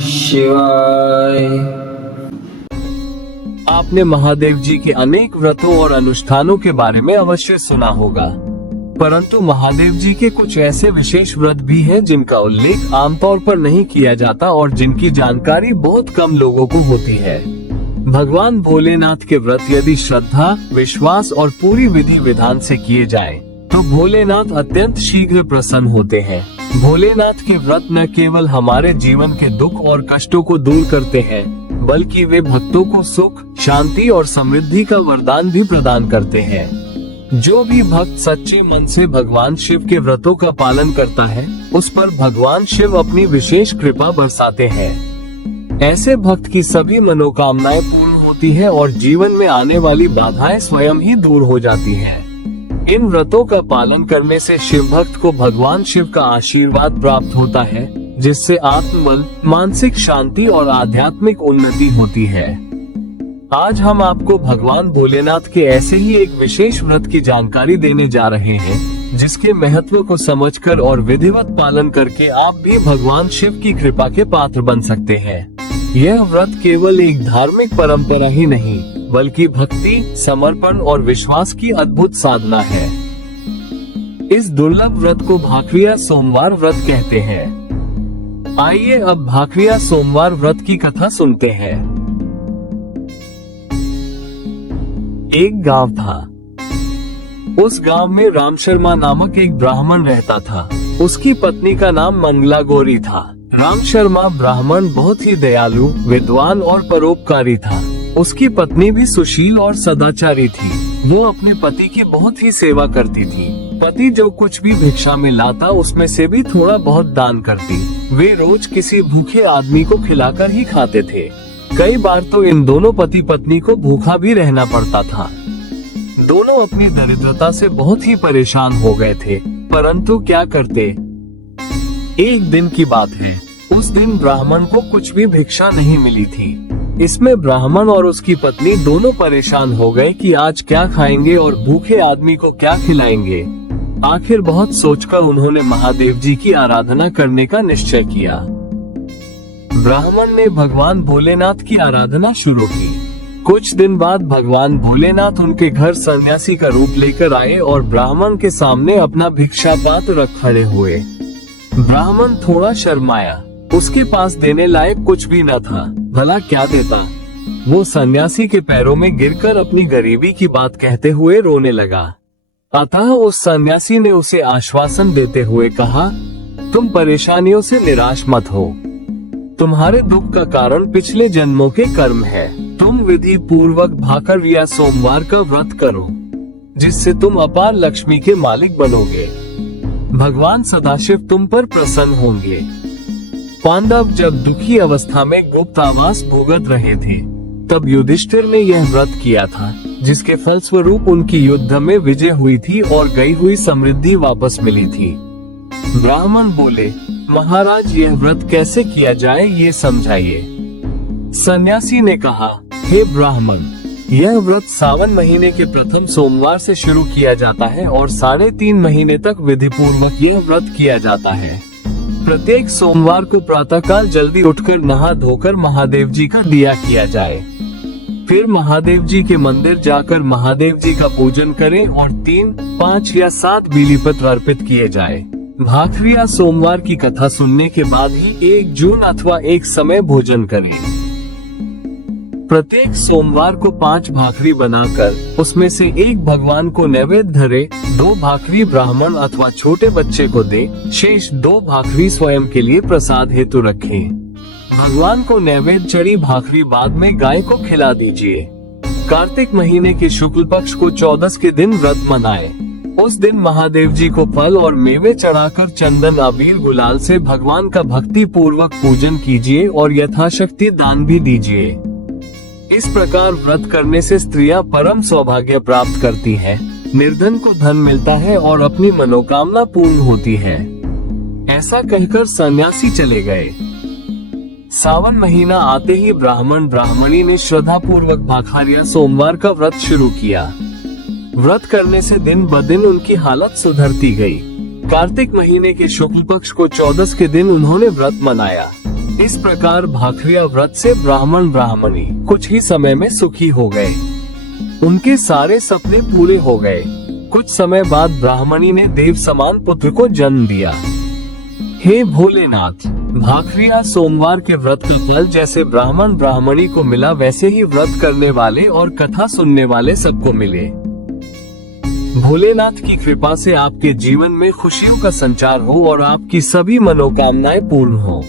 शिवाय। आपने महादेव जी के अनेक व्रतों और अनुष्ठानों के बारे में अवश्य सुना होगा, परंतु महादेव जी के कुछ ऐसे विशेष व्रत भी हैं जिनका उल्लेख आमतौर पर नहीं किया जाता और जिनकी जानकारी बहुत कम लोगों को होती है। भगवान भोलेनाथ के व्रत यदि श्रद्धा, विश्वास और पूरी विधि विधान से किए जाएं, तो भोलेनाथ अत्यंत शीघ्र प्रसन्न होते हैं। भोलेनाथ के व्रत न केवल हमारे जीवन के दुख और कष्टों को दूर करते हैं, बल्कि वे भक्तों को सुख, शांति और समृद्धि का वरदान भी प्रदान करते हैं। जो भी भक्त सच्चे मन से भगवान शिव के व्रतों का पालन करता है, उस पर भगवान शिव अपनी विशेष कृपा बरसाते हैं। ऐसे भक्त की सभी मनोकामनाएं पूर्ण होती है और जीवन में आने वाली बाधाएं स्वयं ही दूर हो जाती है। इन व्रतों का पालन करने से शिव भक्त को भगवान शिव का आशीर्वाद प्राप्त होता है, जिससे आत्मबल, मानसिक शांति और आध्यात्मिक उन्नति होती है। आज हम आपको भगवान भोलेनाथ के ऐसे ही एक विशेष व्रत की जानकारी देने जा रहे हैं, जिसके महत्व को समझकर और विधिवत पालन करके आप भी भगवान शिव की कृपा के पात्र बन सकते हैं। यह व्रत केवल एक धार्मिक परंपरा ही नहीं, बल्कि भक्ति, समर्पण और विश्वास की अद्भुत साधना है। इस दुर्लभ व्रत को भाखरिया सोमवार व्रत कहते हैं। आइए अब भाखरिया सोमवार व्रत की कथा सुनते हैं। एक गांव था। उस गांव में राम शर्मा नामक एक ब्राह्मण रहता था। उसकी पत्नी का नाम मंगला गौरी था। राम शर्मा ब्राह्मण बहुत ही दयालु, विद्वान और परोपकारी था। उसकी पत्नी भी सुशील और सदाचारी थी। वो अपने पति की बहुत ही सेवा करती थी। पति जो कुछ भी भिक्षा में लाता, उसमें से भी थोड़ा बहुत दान करती। वे रोज किसी भूखे आदमी को खिलाकर ही खाते थे। कई बार तो इन दोनों पति पत्नी को भूखा भी रहना पड़ता था। दोनों अपनी दरिद्रता से बहुत ही परेशान हो गए थे, परंतु क्या करते। एक दिन की बात है, उस दिन ब्राह्मण को कुछ भी भिक्षा नहीं मिली थी। इसमें ब्राह्मण और उसकी पत्नी दोनों परेशान हो गए कि आज क्या खाएंगे और भूखे आदमी को क्या खिलाएंगे। आखिर बहुत सोचकर उन्होंने महादेव जी की आराधना करने का निश्चय किया। ब्राह्मण ने भगवान भोलेनाथ की आराधना शुरू की। कुछ दिन बाद भगवान भोलेनाथ उनके घर सन्यासी का रूप लेकर आए और ब्राह्मण के सामने अपना भिक्षा पात्र रख खड़े हुए। ब्राह्मण थोड़ा शर्माया। उसके पास देने लायक कुछ भी न था, भला क्या देता। वो सन्यासी के पैरों में गिरकर अपनी गरीबी की बात कहते हुए रोने लगा। अतः उस सन्यासी ने उसे आश्वासन देते हुए कहा, तुम परेशानियों से निराश मत हो। तुम्हारे दुख का कारण पिछले जन्मों के कर्म है। तुम विधि पूर्वक भाखरिया सोमवार का व्रत करो, जिससे तुम अपार लक्ष्मी के मालिक बनोगे। भगवान सदाशिव तुम पर प्रसन्न होंगे। पांडव जब दुखी अवस्था में गुप्तावास भुगत रहे थे, तब युधिष्ठिर ने यह व्रत किया था, जिसके फलस्वरूप उनकी युद्ध में विजय हुई थी और गई हुई समृद्धि वापस मिली थी। ब्राह्मण बोले, महाराज यह व्रत कैसे किया जाए ये समझाइए। सन्यासी ने कहा, हे ब्राह्मण, यह व्रत सावन महीने के प्रथम सोमवार से शुरू किया जाता है और 3.5 महीने तक विधि पूर्वक यह व्रत किया जाता है। प्रत्येक सोमवार को प्रातःकाल जल्दी उठकर नहा धोकर महादेव जी का दिया किया जाए। फिर महादेव जी के मंदिर जाकर महादेव जी का पूजन करें और 3, 5 या 7 बिलीपत्र अर्पित किए जाए। भाखरिया सोमवार की कथा सुनने के बाद ही 1 जून अथवा एक समय भोजन करें। प्रत्येक सोमवार को 5 भाखरी बनाकर उसमें से 1 भगवान को नैवेद्य धरे, 2 भाखरी ब्राह्मण अथवा छोटे बच्चे को दे, शेष 2 भाखरी स्वयं के लिए प्रसाद हेतु रखें। भगवान को नैवेद्य चढ़ी भाखरी बाद में गाय को खिला दीजिए। कार्तिक महीने के शुक्ल पक्ष को 14 के दिन व्रत मनाएं। उस दिन महादेव जी को फल और मेवे चढ़ाकर चंदन, अबीर, गुलाल से भगवान का भक्ति पूर्वक पूजन कीजिए और यथाशक्ति दान भी दीजिए। इस प्रकार व्रत करने से स्त्रियां परम सौभाग्य प्राप्त करती हैं, निर्धन को धन मिलता है और अपनी मनोकामना पूर्ण होती है। ऐसा कहकर सन्यासी चले गए। सावन महीना आते ही ब्राह्मण ब्राह्मणी ने श्रद्धा पूर्वक भाखरिया सोमवार का व्रत शुरू किया। व्रत करने से दिन ब दिन उनकी हालत सुधरती गई। कार्तिक महीने के शुक्ल पक्ष को 14 के दिन उन्होंने व्रत मनाया। इस प्रकार भाखरिया व्रत से ब्राह्मण ब्राह्मणी कुछ ही समय में सुखी हो गए। उनके सारे सपने पूरे हो गए। कुछ समय बाद ब्राह्मणी ने देव समान पुत्र को जन्म दिया। हे भोलेनाथ, भाखरिया सोमवार के व्रत का फल जैसे ब्राह्मण ब्राह्मणी को मिला वैसे ही व्रत करने वाले और कथा सुनने वाले सबको मिले। भोलेनाथ की कृपा से आपके जीवन में खुशियों का संचार हो और आपकी सभी मनोकामनाएं पूर्ण हो।